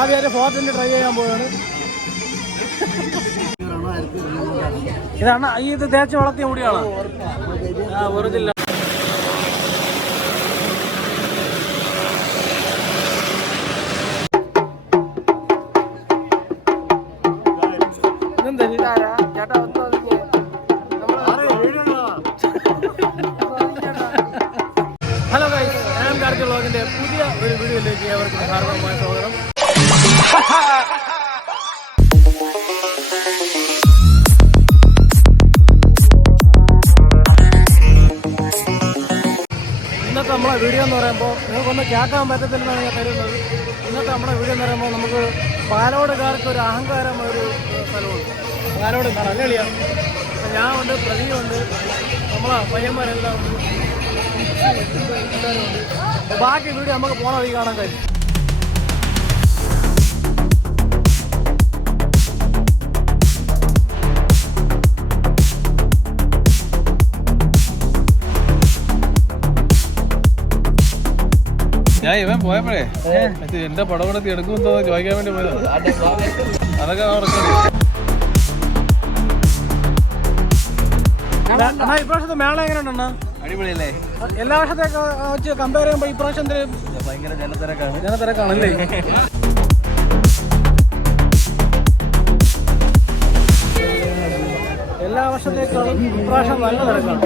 ആദ്യമായിട്ട് 420 ട്രൈ ചെയ്യാൻ പോവാണ്. ഇതാണ് ഇത് തേച്ച് വളർത്തിയ മുടിയാണോ? വെറുതില്ല. ഹലോ ഗൈസ്, ഞാൻ കാർത്തി വ്ളോഗിന്റെ പുതിയ ഒരു വീഡിയോയിലേക്ക് ഏവർക്കും ഹാർദവമായ സ്വാഗതം. ഇന്നത്തെ നമ്മളെ വീഡിയോ എന്ന് പറയുമ്പോൾ നിങ്ങൾക്കൊന്നും കേൾക്കാൻ പറ്റത്തില്ലെന്നാണ് ഞാൻ കരുതുന്നത്. ഇന്നത്തെ നമ്മുടെ വീഡിയോ എന്ന് പറയുമ്പോൾ നമുക്ക് പാലോടുകാർക്ക് ഒരു അഹങ്കാരം ഒരു സ്ഥലമുണ്ട്. പാലോട് കളിയാണ്. ഞാൻ ഉണ്ട്, പ്രതിയുണ്ട്, നമ്മളെ പയ്യന്മാരെല്ലാം ഉണ്ട്, എല്ലാവരും ഉണ്ട്. ബാക്കി വീഡിയോ നമുക്ക് പോണ വഴി കാണാൻ കഴിയും. ഞാൻ ഇവൻ പോയപ്പോഴേ എന്റെ പടം കൂടെ എടുക്കുമെന്ന് ചോദിക്കാൻ വേണ്ടി പോയത്. അതൊക്കെ ഇപ്രാവശ്യത്തെ മേള എങ്ങനെയുണ്ടെണ്ണ? അടിപൊളിയല്ലേ? എല്ലാ വർഷത്തേക്ക് വെച്ച് കമ്പയർ ചെയ്യുമ്പോ ഇപ്രാവശ്യത്തിൽ ഭയങ്കര ജനത്തിരക്കാണല്ലേ? എല്ലാ വർഷത്തേക്കാളും ഇപ്രാവശ്യം നല്ല തിരക്കാണ്.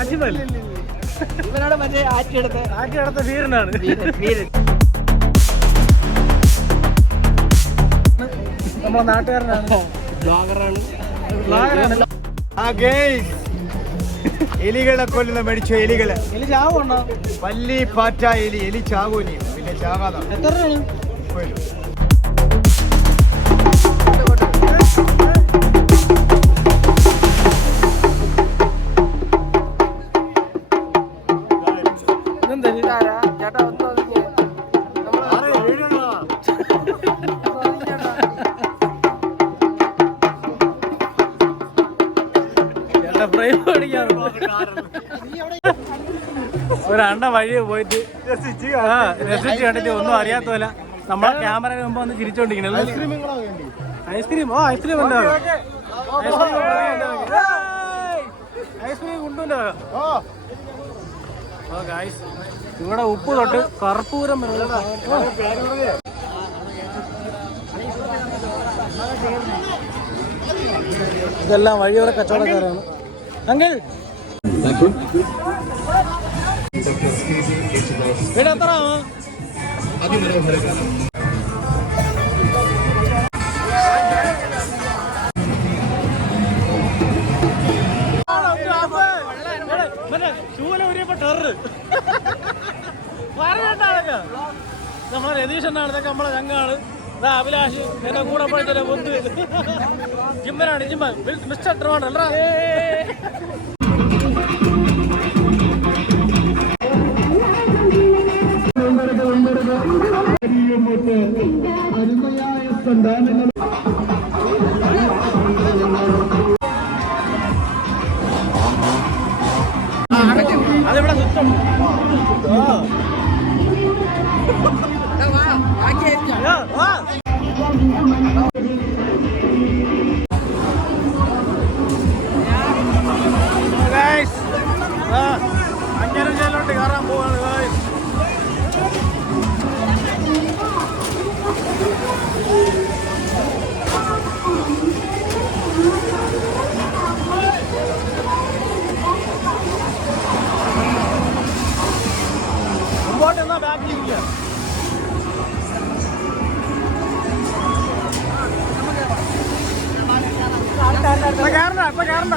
അജ്മൽ ഇവനോട് മറ്റേ ആറ്റിയെടുത്ത വീരനാണ്. നമ്മളെ നാട്ടുകാരനാണ്, ബ്ലോഗറാണ്. എലികളെ കൊല്ലുന്ന മേടിച്ച എലി ചാവുണ്ടോ? പല്ലി പാറ്റ എലി ചാവൂലി പിന്നെ ചാകാതെ. എത്ര രൂപയാണ്? ഒരു അണ്ട വഴി പോയിട്ട് രസിച്ച് കണ്ടിട്ട് ഒന്നും അറിയാത്ത പോലെ നമ്മളെ ക്യാമറ മുമ്പ് വന്ന് ചിരിച്ചോണ്ടിരിക്കണല്ലോ. ഐസ്ക്രീം ഉണ്ടാവും. ഐസ്ക്രീം കൊണ്ടുണ്ടോ? ഇവിടെ ഉപ്പ് തൊട്ട് കർപ്പൂരം വരെ. ഇതെല്ലാം വഴിയോര കച്ചവടക്കാരാണ്. അങ്കിൾ ഇവിടെ എത്ര ചൂല ഉരിയപ്പോ ടെറർ പറഞ്ഞിട്ടാണൊക്കെ. നമ്മളെ രതീഷണ്ണാണ്, ഇതൊക്കെ നമ്മളെ ചങ്ങാണ്. അഭിലാഷ് എന്റെ കൂടെ പോയിട്ട് ബന്ധു ജിമ്മനാണ്. ജിമ്മ മിസ്റ്റർ ട്രിവാൻഡ്രം അല്ലടാ. അതിവിടെ സിസ്റ്റം അഞ്ചരഞ്ചലോട്ട് കയറാൻ പോവാണ്. മുമ്പോട്ട് എന്നാ ബാക്കിലില്ല. കേറണ്ട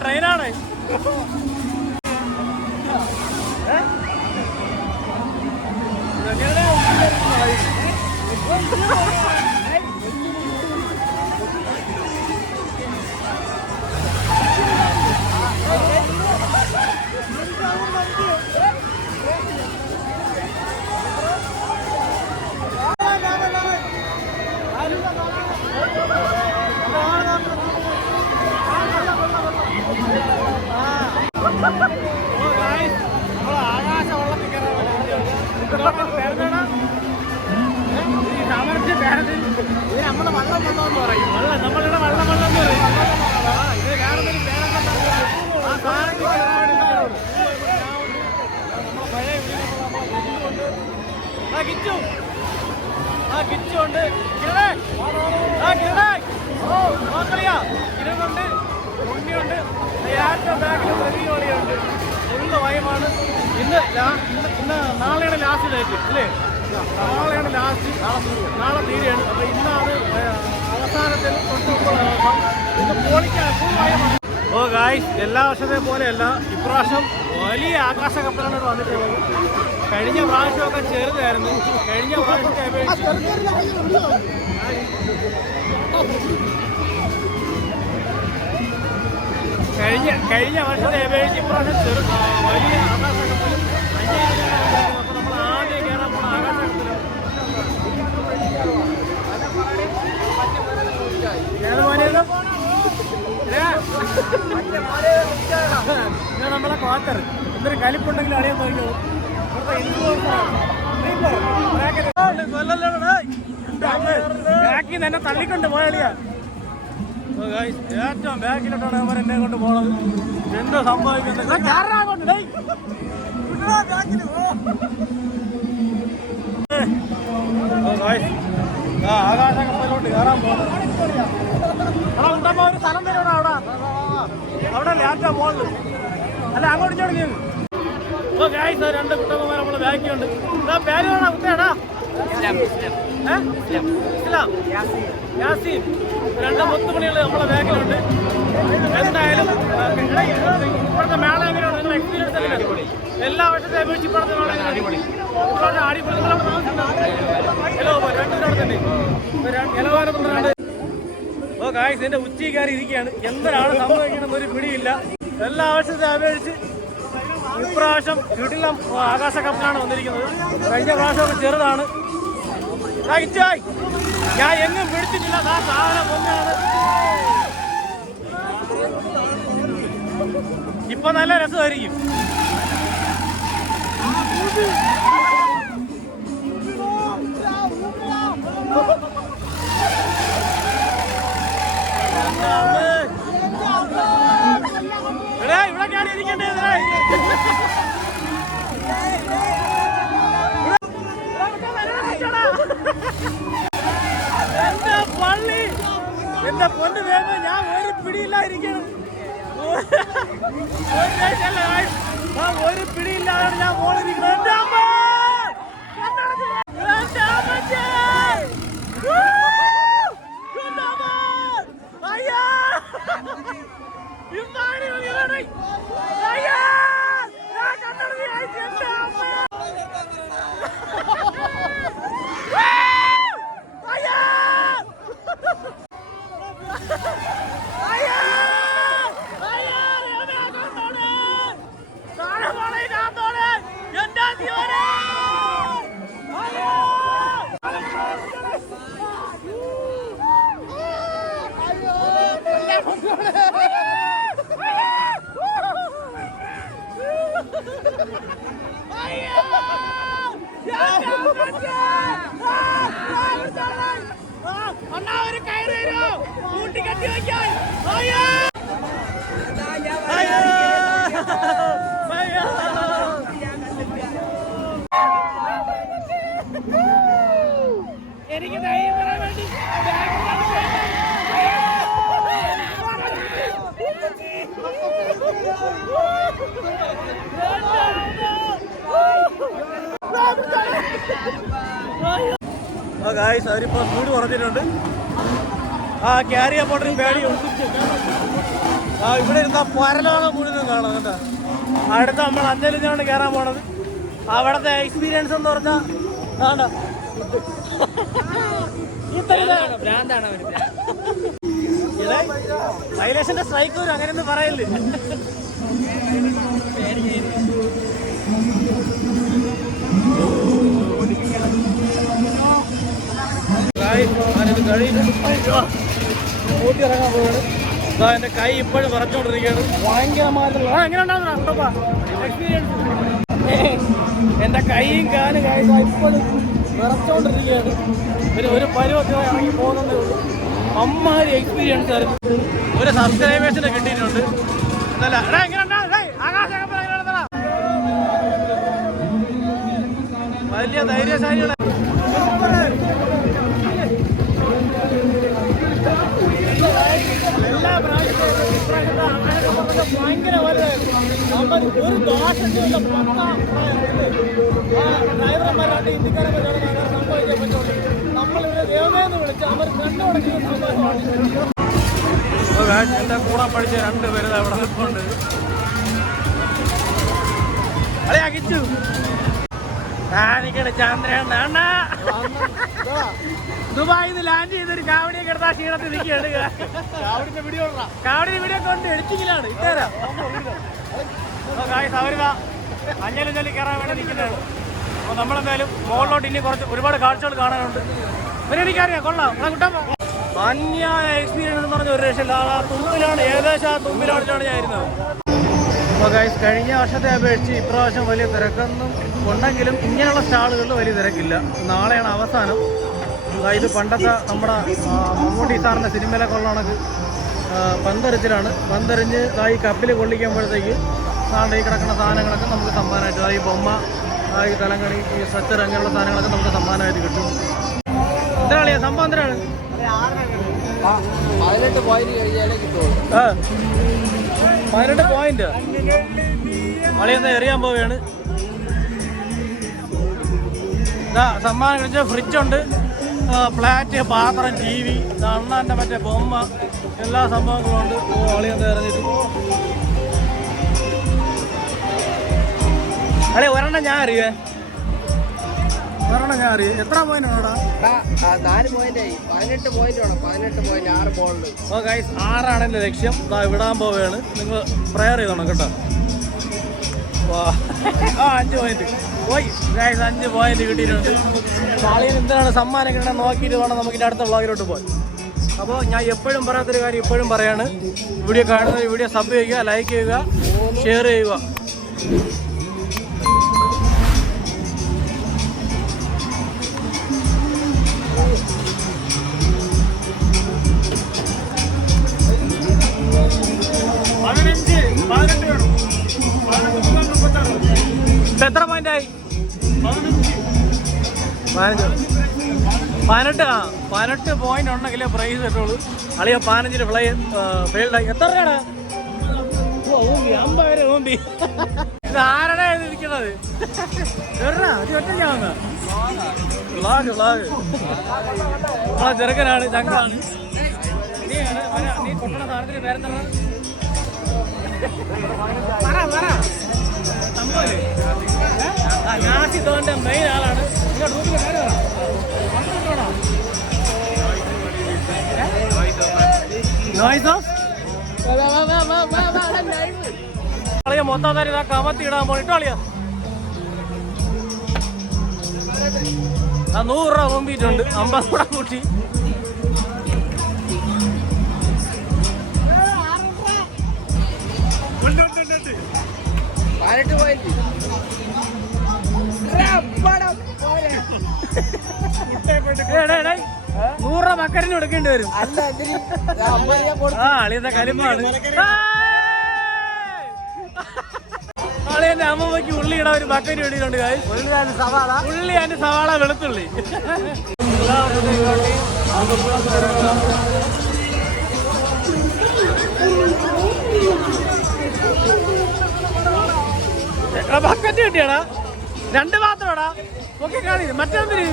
ട്രെയിനാണ്. വരുന്നുണ്ട്, ഉണ്ണിയുണ്ട്, ഏറ്റവും ബാക്കിൽ പ്രതിയോളിയുണ്ട്. ഫുള്ള് വൈമാണ്. ഇന്ന് നാളെയാണ് ലാസ്റ്റ് ഡേറ്റ് അല്ലേ? നാളെയാണ് ലാസ്റ്റ്, നാളെ തീരെയാണ്. അപ്പോൾ ഇന്നാണ് അവസാനത്തിൽ ഇന്ന് പൊളിക്കാൻ ഫുൾ വൈമാണ്. ഓ ഗായ്സ്, എല്ലാ വർഷത്തെ പോലെയല്ല ഇപ്രാവശ്യം വലിയ ആകാശ കപ്പലാണ് ഇവിടെ വന്നിട്ടുള്ളത്. കഴിഞ്ഞ പ്രാവശ്യമൊക്കെ ചെറുതായിരുന്നു. കഴിഞ്ഞ പ്രാവശ്യത്തെ കഴിഞ്ഞ വർഷത്തെ അപേക്ഷിച്ച് ഇപ്രാവശ്യം വലിയ ആകാശ കപ്പലും 5000. അപ്പോൾ നമ്മൾ ആദ്യം കയറാൻ പോകുന്ന ആകാശ കപ്പലാണ്. നമ്മളെ ക്വാർട്ടർ എന്തൊരു കലിപ്പുണ്ടെങ്കിലും അറിയാൻ നോക്കിയോ. ബാക്കിൽ തന്നെ തള്ളിക്കൊണ്ട് പോയാലിയാ. ഏറ്റവും ബാക്കിലോട്ടാണ് അവർ എന്നെ കൊണ്ട് പോണത്. എന്തോ സംഭവിക്കുന്നത് ആകാശ കപ്പലിലോട്ട് കയറാൻ പോകുന്നത്. അവിടെ ഉണ്ടപ്പോ ഒരു സ്ഥലം തരും അവിടെ ലാറ്റാ പോകുന്നത്. അല്ല അങ്ങോട്ട് ഇങ്ങോട്ട് നീ. ഓ ഗായ്സ്, 2 കുട്ടന്മാർ നമ്മളെ ബാക്കിയുണ്ട്. പേര് വേണോ കുട്ടിയാടാ? ഇസ്ലാം, യാസീൻ. 2 മുത്തുമണികൾ നമ്മളെ ബാക്കിലുണ്ട്. എന്തായാലും ഇപ്പോഴത്തെ മേള എങ്ങനെയാണ്? നിങ്ങൾ എക്സ്പീരിയൻസ് എങ്ങനെയാണ്? എല്ലാ വർഷത്തെ അപേക്ഷിച്ച് ഇപ്പോഴത്തെ മേള അടിപൊളി. ഓ ഗായ്സ്, എന്റെ ഉച്ചി കയറി ഇരിക്കുകയാണ്. എന്തിനാണ് സംഭവിക്കണമെന്ന് ഒരു പിടിയില്ല. എല്ലാ വർഷത്തെ അപേക്ഷിച്ച് ഇപ്രാവശ്യം കിടിലം ആകാശ കപ്പലാണ് വന്നിരിക്കുന്നത്. കഴിഞ്ഞ പ്രാവശ്യമൊക്കെ ചെറുതാണ്. ഞാൻ എങ്ങും പിടിച്ചിട്ടില്ല. സാധനം ഒന്നാണ്. ഇപ്പൊ നല്ല രസമായിരിക്കും. ഇവിടെ കേറി ഇരിക്കണ്ടേ? എന്റെ പള്ളി, എന്റെ പൊന്ന് വേഗം, ഞാൻ ഒരു പിടിയില്ലായിരിക്കണം. ഒരു പിടിയില്ലാതാണ് ഞാൻ മോളിരിക്കുന്നത്. എന്റെ അമ്മ, അണ്ണാ ഒരു കയറി തരോ കൂട്ടിക്കെട്ടി വയ്ക്കാൻ. എനിക്ക് ധൈര്യം വരാൻ വേണ്ടി അവരിപ്പോ സ്പീഡ് കുറഞ്ഞിട്ടുണ്ട്. ക്യാരിയർ പോട്ടിന് പേടിയുണ്ട്. ഇവിടെ ഇരുന്ന പരലോകം മുഴുവൻ കാണാം കേട്ടോ. അടുത്ത നമ്മൾ അഞ്ചലിഞ്ഞാണ് കയറാൻ പോണത്. അവിടുത്തെ എക്സ്പീരിയൻസ് എന്ന് പറഞ്ഞാൽ വയലേഷന്റെ സ്ട്രൈക്ക് വരും, അങ്ങനെയൊന്നും പറയല്ലേ. കൂട്ടി ഇറങ്ങാൻ പോവാണ്. എന്റെ കൈ ഇപ്പോഴും വിറച്ചോണ്ടിരിക്കുകയാണ്. ഭയങ്കരമായിട്ടുള്ള എക്സ്പീരിയൻസ്. എന്റെ കൈയും കാലും ഇപ്പോഴും വിറച്ചോണ്ടിരിക്കുകയാണ്. പിന്നെ ഒരു പരുവത്തിൽ ഇറങ്ങി പോകുന്നതേ ഉള്ളൂ. അമ്മാതിരി എക്സ്പീരിയൻസ് ആയിരുന്നു. ഒരു സബ്സ്ക്രൈബേഴ്സിനെ കിട്ടിയിട്ടുണ്ട്. വലിയ ധൈര്യശാലികളെ എല്ലാ പ്രാവശ്യം ഭയങ്കര വലുതായിരുന്നു. അവന്മാർ ഒരു ദോഷത്തിലുള്ള ഡ്രൈവർമാരാണ്ട് ഇന്ത്യക്കാരെ പറ്റാണ് സംഭവിക്കാൻ പറ്റുള്ളൂ. നമ്മളിവിടെ ദേവമേന്ന് വിളിച്ച് അവർ കണ്ടു തുടങ്ങിയ സന്തോഷമാണ്. എൻ്റെ കൂടെ പഠിച്ച 2 പേര് അവിടെ നിൽപ്പുണ്ട്. അളയാക്കിച്ചു ചന്ദ്രൻ ദുബായിൽ നിന്ന് ലാൻഡ് ചെയ്തൊരു കാവടിയെ കിടന്ന ക്ഷീണത്തിൽ നിൽക്കുകയാണ്. കാവടിന്റെ വീഡിയോ കൊണ്ട് എഡിറ്റിങ്ങിലാണ് ഇട്ടേരാം. അഞ്ഞലും ചൊല്ലി കയറാൻ വേണ്ടി നിൽക്കുന്നതാണ്. അപ്പോൾ നമ്മളെന്തായാലും മുകളിലോട്ട് ഇനി ഒരുപാട് കാഴ്ചകൾ കാണാനുണ്ട്. പിന്നെ എനിക്കറിയാം, കൊള്ളാം. കുട്ടാ അന്യായ എക്സ്പീരിയൻസ് എന്ന് പറഞ്ഞ ഒരു രക്ഷയില്ല. തുമ്പിലാണ്, ഏകദേശം ആ തുമ്പിലാണ് ഞാൻ ഇരുന്നത്. അപ്പോൾ ഗൈസ്, കഴിഞ്ഞ വർഷത്തെ അപേക്ഷിച്ച് ഇപ്രാവശ്യം വലിയ തിരക്കൊന്നും ഉണ്ടെങ്കിലും ഇങ്ങനെയുള്ള സ്റ്റാളുകളിൽ വലിയ തിരക്കില്ല. നാളെയാണ് അവസാനം. ഇത് പണ്ടത്തെ നമ്മുടെ മമ്മൂട്ടി സാറിൻ്റെ സിനിമയിലൊക്കെ ഉള്ള കണക്ക് പന്തെറിച്ചിലാണ്. പന്തെറിഞ്ഞ് ഈ കപ്പിൽ കൊള്ളിക്കുമ്പോഴത്തേക്ക് നാളെ ഈ കിടക്കുന്ന സാധനങ്ങളൊക്കെ നമുക്ക് സമ്മാനമായിട്ട്, ഈ ബൊമ്മ, ഈ തലങ്കണി, ഈ സ്ട്രക്ചർ, അങ്ങനെയുള്ള സാധനങ്ങളൊക്കെ നമുക്ക് സമ്മാനമായിട്ട് കിട്ടും. എന്താണ് സംഭവം? എന്തിനാണ് 18 പോയിന്റ് കഴിഞ്ഞാലേ കിട്ടുള്ളൂ. 18 പോയിന്റ് അളിയെന്ന് എറിയാൻ പോവുകയാണ്. സമ്മാനം കഴിച്ച ഫ്രിഡ്ജുണ്ട്, ഫ്ലാറ്റ്, പാത്രം, TV, അണ്ണാൻ്റെ മറ്റേ ബൊമ്മ, എല്ലാ സംഭവങ്ങളും ഉണ്ട്. അളിയെന്ന് എറിഞ്ഞിട്ട് അളി ഒരെണ്ണം ഞാൻ അറിയേ. എത്ര പോയിന്റ് ആണോടാ? 4 പോയിന്റായി. 18 പോയിന്റ് വേണം. 18 പോയിന്റ് 6 ബോളിൽ. ഓ ഗൈസ്, 6ആണ് എൻ്റെ ലക്ഷ്യം. വിടാൻ പോവുകയാണ്. നിങ്ങൾ പ്രയർ ചെയ്തോണം കേട്ടോ. 5 പോയിന്റ് പോയി ഗൈസ്. 5 പോയിന്റ് കിട്ടിയിട്ടുണ്ട്. ആളിന് എന്തിനാണ് സമ്മാനം കിട്ടണം നോക്കിയിട്ട് വേണം നമുക്കിൻ്റെ അടുത്ത വ്ളോഗിലോട്ട് പോയി. അപ്പോൾ ഞാൻ എപ്പോഴും പറയാത്തൊരു കാര്യം ഇപ്പോഴും പറയാണ്. വീഡിയോ കാണുന്ന വീഡിയോ സബ് ചെയ്യുക, ലൈക്ക് ചെയ്യുക, ഷെയർ ചെയ്യുക. എത്ര പോയിന്റായി? 18 പോയിന്റ് ഉണ്ടെങ്കിലേ പ്രൈസ് കിട്ടുള്ളൂ. അളിയ 15 ഫെയിൽഡായി. എത്ര രൂപയാണ്? 50 ഊമ്പി. ഇത് ആരുടെ ഇരിക്കുന്നത്? നമ്മളെ ചെറുക്കനാണ്, ചങ്കാണ്. നീ കൊട്ടണ സാധനത്തിന് പേരെന്താണ്? നാസിദോന്റെ മെയിൻ ആളാണ്. മൊത്തം തരം ഇതാ കമത്തി ഇടാൻ പോയിട്ട് അളിയാ 100 രൂപ മുമ്പിട്ടുണ്ട്. 50 കൂടെ കൂട്ടി. നൂറ് മക്കറിന് കൊടുക്കേണ്ടി വരും. അളിയത്തെ കലിപ്പാണ്. അളിയന്റെ അമ്മമ്മയ്ക്ക് ഉള്ളി ഇടാൻ ഒരു മക്കരി ഇടിയിട്ടുണ്ട്. ഉള്ളി അതിന്റെ സവാള, വെളുത്തുള്ളി. ബക്കറ്റ് കിട്ടിയാടാ, 2 പാത്രമാടാ. ഒക്കെ കാണി മറ്റൊന്നിന്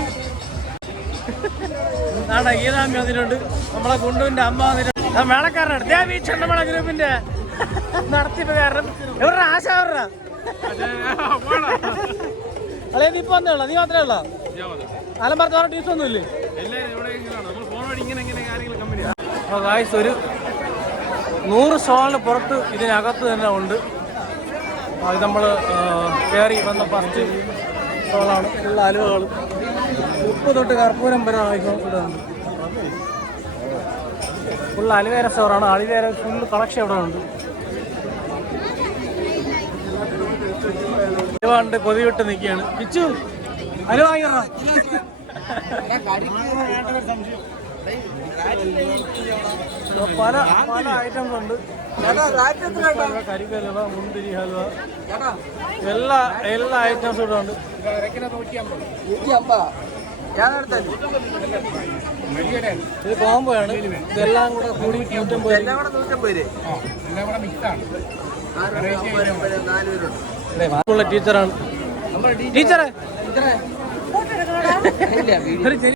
നാടാ ഗീതാമ്മ വന്നിട്ടുണ്ട്. നമ്മളെ കുണ്ടുവിന്റെ അമ്മ വന്നിട്ടുണ്ട്. മേളക്കാരനാണ് ദേവി ചെണ്ടമേള ഗ്രൂപ്പിന്റെ നടത്തിപ്പുകാരൻ. എവരുടെ ആശ എവരുടെ അളേ? നീ ഇപ്പൊ വന്നേ ഉള്ള? നീ മാത്രമേ ഉള്ള? ആലമ്പറത്ത് വേറെ ടീച്ചർ ഒന്നും ഇല്ലേ? ഒരു 100 സ്റ്റോളിന് പുറത്ത് ഇതിനകത്ത് തന്നെ ഉണ്ട്. അത് നമ്മൾ കയറി വന്ന ഫസ്റ്റ് സ്റ്റോളാണ്. ഉള്ള അലുവകൾ 30 തൊട്ട് കർപ്പൂരം വരെ ഇവിടെ ഉണ്ട്. ഫുൾ അലുവേര സ്റ്റോറാണ്. അലുവേര ഫുൾ കളക്ഷൻ ഇവിടെ ഉണ്ട്. അലുവാണ്ട് കൊതി വിട്ട് നിൽക്കുകയാണ്. പിച്ചു അലുവ വാങ്ങിയറ. പല പല ഐറ്റംസ് ഉണ്ട്. കരിക്കലുവ, മുന്തിരി ഹൽവ, എല്ലാ ഐറ്റംസും ഇവിടെ ഉണ്ട്. ഇത് കോമ്പോയാണ്. ഇതെല്ലാം കൂടെ കൂടി 150. എല്ലാം കൂടെ 150 രൂപ. ടീച്ചറാണ്. ടീച്ചറെ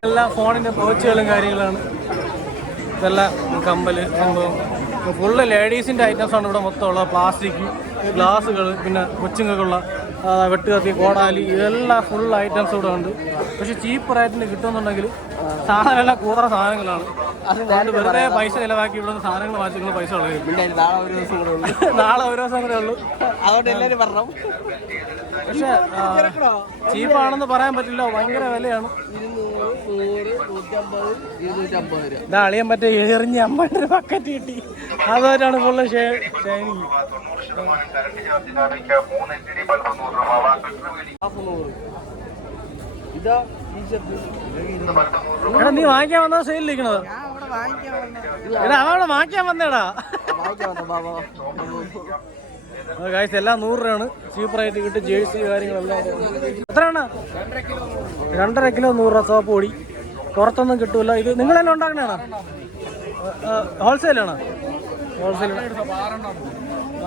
എല്ലാം ഫോണിന്റെ പോച്ചുകളും കാര്യങ്ങളാണ്. ഇതെല്ലാം കമ്പല് സംഭവം ഫുള്ള് ലേഡീസിൻ്റെ ഐറ്റംസാണ് ഇവിടെ മൊത്തം ഉള്ളത്. പ്ലാസ്റ്റിക് ഗ്ലാസ്സുകൾ, പിന്നെ കൊച്ചുങ്ങൾക്കുള്ള വെട്ടുകത്തി, കോടാലി, ഇതെല്ലാം ഫുൾ ഐറ്റംസ് ഇവിടെ ഉണ്ട്. പക്ഷെ ചീപ്പ് റേറ്റിന് കിട്ടുമെന്നുണ്ടെങ്കിൽ സാധനമെല്ലാം കൂറ സാധനങ്ങളാണ്. അതുകൊണ്ട് വെറുതെ പൈസ ചിലവാക്കി ഇവിടെ നിന്ന് സാധനങ്ങൾ വാങ്ങിച്ചിട്ടുള്ള പൈസ കളയും. നാളെ ഒരു ദിവസം കൂടെ ഉള്ളൂ. അതുകൊണ്ട് എല്ലാവരും പറഞ്ഞു. പക്ഷെ ചീപ്പാണെന്ന് പറയാൻ പറ്റില്ല, ഭയങ്കര വിലയാണ്. 200, 150, 250 രൂപ. ഇതാ അളിയാൻ മറ്റേ എറിഞ്ഞ് 50 രൂപ ബക്കറ്റ് കിട്ടി. അതുമായിട്ടാണ് ഫുള്ള് ഷൈനിങ്. ഇതാ ടീഷർട്ട്. എടാ നീ വാങ്ങിക്കാൻ വന്നത് സെയിലിരിക്കണത്? എടാ അവടെ വാങ്ങിക്കാൻ വന്നേടാ. ഗൈസ് എല്ലാം 100 രൂപയാണ്. ചീപ്പ് റേറ്റ് കിട്ടും. ജേഴ്സി കാര്യങ്ങളെല്ലാം എത്രയാണ്? 2.5 കിലോ 100 രൂപ. സോപ്പ് പൊടി പുറത്തൊന്നും കിട്ടൂല. ഇത് നിങ്ങൾ തന്നെ ഉണ്ടാക്കണേണോ? ഹോൾസെയിലാണോ? ഹോൾസെയിൽ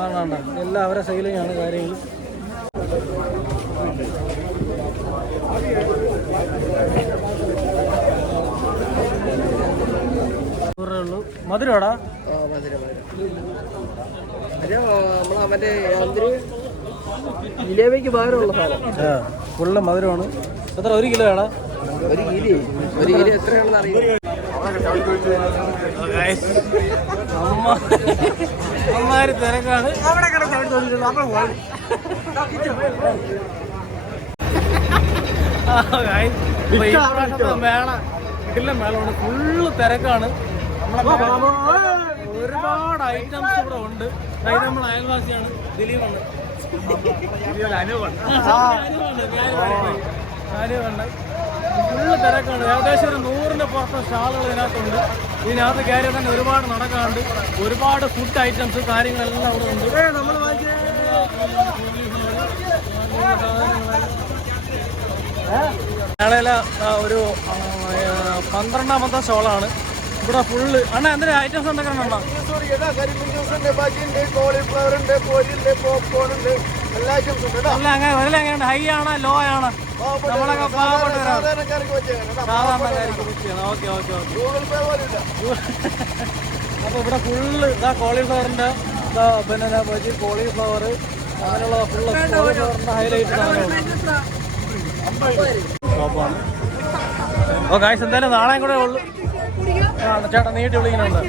ആണോ? എല്ലാം അവരെ സെയിലിംഗ് ആണ് കാര്യങ്ങൾ. ഉള്ളൂ. മധുരമാടാ? മറ്റേ ജിലേബിക്ക് ഭാരമുള്ള സാധനം. ഫുള്ള് മധുരമാണ്. എത്ര? 1 കിലോ ആടാ? 1 കിലോ എത്രയാണെന്ന് അറിയില്ല. അമ്മമാര് തിരക്കാണ്. മേള ഇല്ല, മേളമാണ്. ഫുള്ള് തിരക്കാണ്. ഒരുപാട് ഐറ്റംസ് ഇവിടെ ഉണ്ട്. അതായത് നമ്മൾ അയൽവാസിയാണ്, ദിലീപാണ്. ഫുള്ള് തിരക്കാണ്. ഏകദേശം ഒരു 100ന്റെ പുറത്ത് സ്റ്റാളുകൾ ഇതിനകത്തുണ്ട്. ഇതിനകത്ത് കയറി തന്നെ ഒരുപാട് നടക്കാറുണ്ട്. ഒരുപാട് ഫുഡ് ഐറ്റംസ് കാര്യങ്ങളെല്ലാം അവിടെ ഉണ്ട്. മേളയില ഒരു 12ാമത്തെ സ്റ്റോളാണ്. ഇവിടെ ഫുള്ള് അണ്ണാ എന്തൊരു ഐറ്റംസ് ഉണ്ടാക്കണം? അല്ല അങ്ങനെ വില എങ്ങനെയുണ്ട്? ഹൈ ആണോ ലോ ആണോ? നമ്മളൊക്കെ സാധാരണക്കാർക്ക് ചെയ്യണം. ഓക്കെ. അപ്പോൾ ഇവിടെ ഫുള്ള് ഇതാ കോളിഫ്ലവറിൻ്റെ പിന്നെ ബജി, കോളിഫ്ലവർ അങ്ങനെയുള്ള ഫുള്ള് കോളിഫ്ലവറിൻ്റെ ഹൈലൈറ്റ് ഷോപ്പാണ്. ഓ ഗായ്സ് എന്തായാലും നാളെയും കൂടെ ഉള്ളു. ചേട്ടാ നീട്ടി വിളിക്കുന്നുണ്ട്.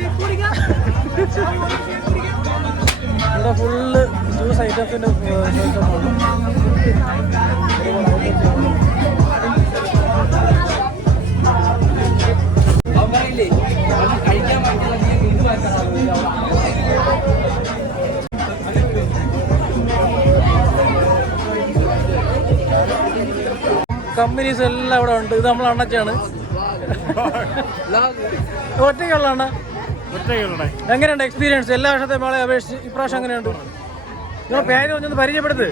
ഇവിടെ ഫുള്ള് ജ്യൂസ് ഐറ്റംസിൻ്റെ കമ്പനീസ് എല്ലാം ഇവിടെ ഉണ്ട്. ഇത് നമ്മൾ അണ്ണച്ചാണ്. ഒറ്റയ്ക്കുള്ളതാണ്. എങ്ങനെയുണ്ട് എക്സ്പീരിയൻസ്? എല്ലാ വർഷത്തെ മേളയെ അപേക്ഷിച്ച് ഇപ്രാവശ്യം എങ്ങനെയുണ്ട്? നിങ്ങൾ പേര് പറഞ്ഞൊന്ന് പരിചയപ്പെടുത്ത്.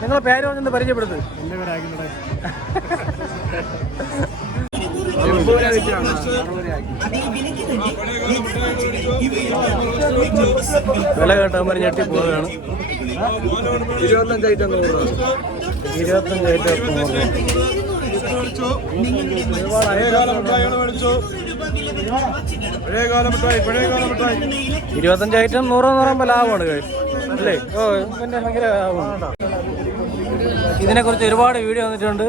നിങ്ങളെ പേര് പറഞ്ഞൊന്ന് പരിചയപ്പെടുത്ത്. വില കേട്ടവന്മാർ ഞെട്ടി പോവുകയാണ്. 25 ഐറ്റം 100 രൂപ. 25 ഐറ്റം 100 രൂപ. 25 ഐറ്റം 100 എന്ന് പറയുമ്പോൾ ലാഭമാണ് അല്ലേ? ഓ പിന്നെ ഭയങ്കര ലാഭമാണ്. ഇതിനെക്കുറിച്ച് ഒരുപാട് വീഡിയോ വന്നിട്ടുണ്ട്.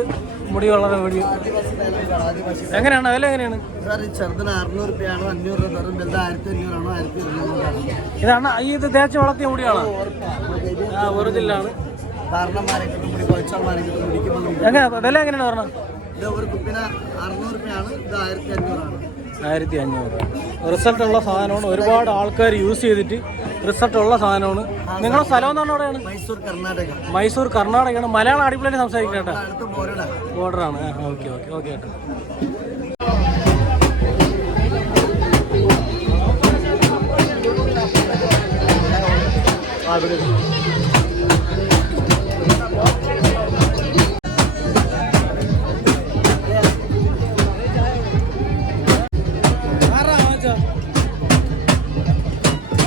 മുടി വളരെ വീഡിയോ. എങ്ങനെയാണ് വില? എങ്ങനെയാണ്? ചെറുതിന് 600 രൂപയാണോ 500 രൂപ തരും. 1500 ആണോ 1200 ഇതാണ് ഇത് തേച്ച് വളർത്തിയ മുടിയാണോ? ഒറിജിനലാണ്. എങ്ങനെ വില എങ്ങനെയാണ് പറഞ്ഞത്? ഒരു കുപ്പിന് 600 രൂപയാണ്. ഇത് 1500 ആണ്. 1500. റിസൾട്ട് ഉള്ള സാധനമാണ്. ഒരുപാട് ആൾക്കാർ യൂസ് ചെയ്തിട്ട് റിസൾട്ട് ഉള്ള സാധനമാണ്. നിങ്ങളുടെ സ്ഥലം എന്ന് പറഞ്ഞാൽ എവിടെയാണ്? മൈസൂർ കർണാടകയാണ്. മലയാളം അടിപൊളിയായിട്ട് സംസാരിക്കട്ടെ. ബോർഡറാണ്. ഓക്കെ കേട്ടോ.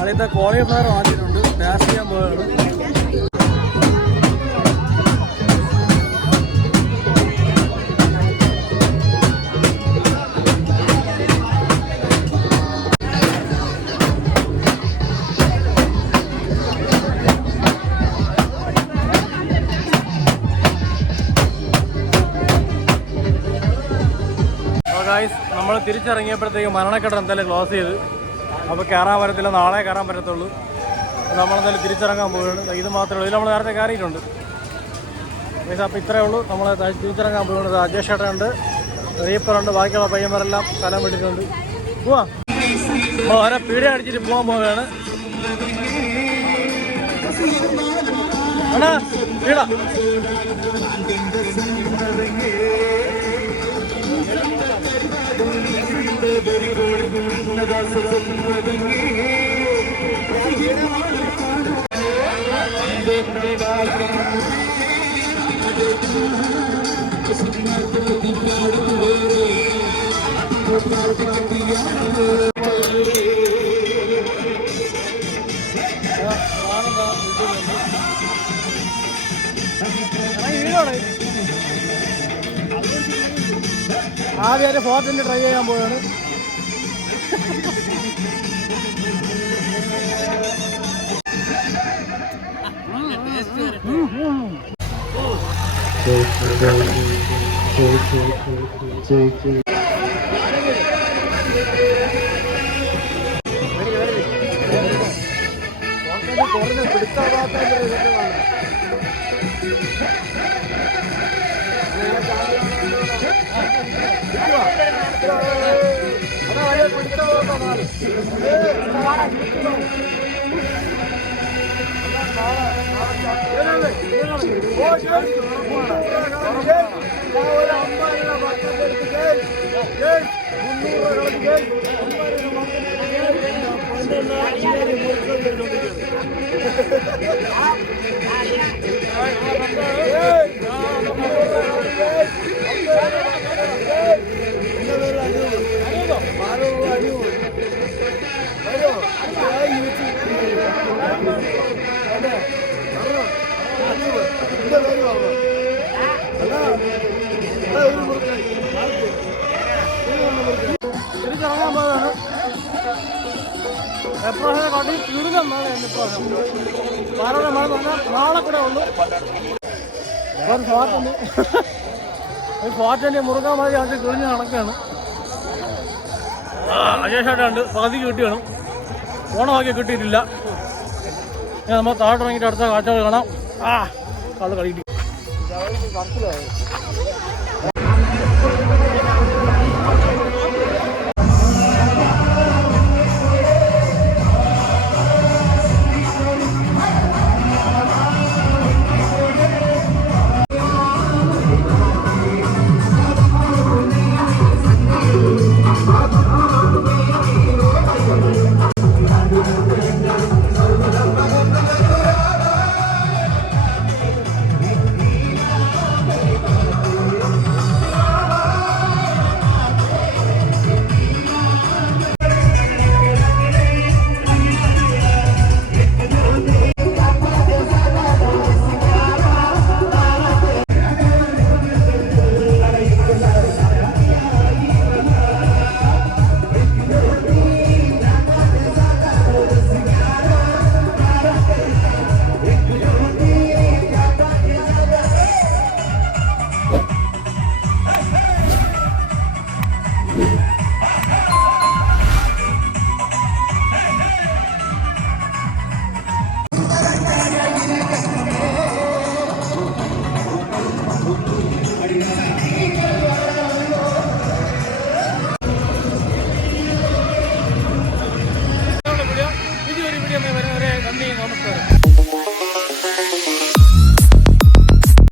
ആദ്യത്തെ കോളിഫ്ലവർ വാങ്ങിയിട്ടുണ്ട്, ടേസ്റ്റ് ചെയ്യാൻ പോവുകയാണ്. നമ്മൾ തിരിച്ചിറങ്ങിയപ്പോഴത്തേക്ക് മരണക്കെട്ട് എന്തായാലും ക്ലോസ് ചെയ്ത്. അപ്പോൾ കയറാൻ പറ്റത്തില്ല, നാളെ കയറാൻ പറ്റത്തുള്ളൂ. നമ്മളെന്തായാലും തിരിച്ചിറങ്ങാൻ പോവുകയാണ്. ഇത് മാത്രമേ ഉള്ളൂ, ഇതിൽ നമ്മൾ നേരത്തെ കയറിയിട്ടുണ്ട്. അപ്പോൾ ഇത്രയേ ഉള്ളൂ, നമ്മൾ തിരിച്ചിറങ്ങാൻ പോകുന്നത്. അജയ് ഷേട്ടനുണ്ട്, റീപ്പറുണ്ട്, ബാക്കിയുള്ള പയ്യന്മാരെല്ലാം സ്ഥലം വിട്ടിട്ടുണ്ട്. പോവാം, നമ്മൾ ഓരോ പീടിക അടിച്ചിട്ട് പോകാൻ പോവുകയാണ്. ആണാ പീട ആദ്യം ഫോർട്ടിൻ്റെ ട്രൈ ചെയ്യാൻ പോവുകയാണ്. പിടിച്ചാവാത്ത തിരിച്ചിറങ്ങാൻ പോയതാണ്. എപ്രാവശ്യം കാട്ടി ചുരുക്കം മഴ ഉണ്ട്. ഇപ്രാവശ്യം പാലോടെ മഴ പറഞ്ഞാൽ നാളെ കൂടെ ഉള്ളൂ. ഒരു ഫോർട്ടുണ്ട്, ഒരു ഫോർട്ടിൻ്റെ മുറുകാൻ മതി അത് കിഴിഞ്ഞ് നടക്കുകയാണ്. അജയ് ഷേട്ടനുണ്ട്, പകുതിക്ക് കിട്ടിയാണ്, ഓണമാക്കി കിട്ടിയിട്ടില്ല. നമ്മൾ താഴോട്ടിറങ്ങിയിട്ട് അടുത്ത കാഴ്ചകൾ കാണാം. കള്ള് കളിയിട്ട്